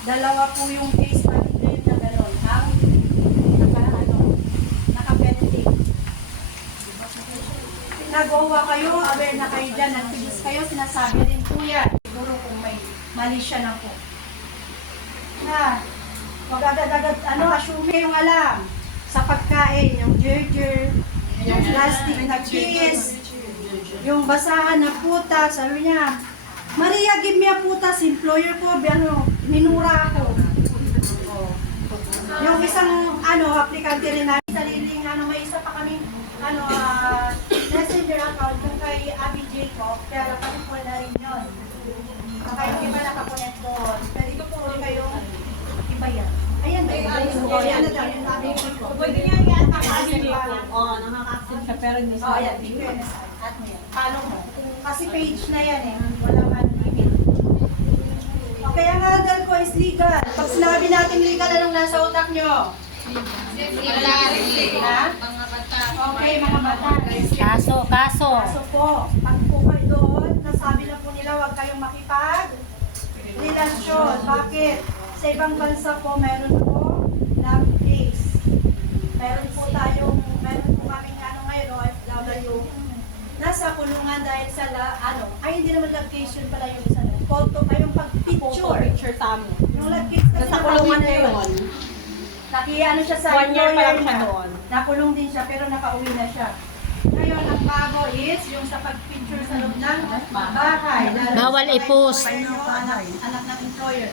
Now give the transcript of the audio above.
Dalawa po yung case natin na gano'n. Ang naka-pending. Nagawa kayo, aware na kayo dyan, nagtigis kayo, sinasabi rin po yan. Siguro kung may mali siya na po. Na, wag agad-agad, assume yung alam. Sa pagkain, yung jerjer, yung plastic na cheese, yung basahan na puta, sabi niya, Maria, give me a putas, employer ko, minura ako. Oh. Yung isang, aplikante rin namin, sariling, may isa pa kami, messenger account, yung kay Abby Jacob, kaya nakakuha na rin yun. Baka yung iba nakakunet doon. Pero ito po kayong iba yan. Ayan ba? Ayan na daw, yung Abby Jacob. Pwede nga yan, nakaka-accept Oo, nakaka-accept siya, pero hindi siya. Ayan, at mo yan. Follow mo. Kasi page na yan eh. Walang limit. Kaya nga dahil ko is legal. Pag sinabi natin legal, anong nasa utak nyo? Ha? Okay, mga bata. Kaso. Kaso po, pag po kayo doon, nasabi na po nila huwag kayong makipag-relasyon. Bakit? Sa ibang bansa po, meron po love case. Meron po kaming ngayon, OFW, nasa kulungan dahil sa hindi naman love case yun pala yung isa. Photo pa yung pag-picture. Picture tamo. Yung love case kasi Nasa kulungan na yun. Siya sa 1 year pa lang employer siya niya. doon. Nakulong din siya pero nakauwi na siya. Ngayon, ang bago is yung sa pag-picture sa loob ng bahay. Bawal i-post. Anak ng employer.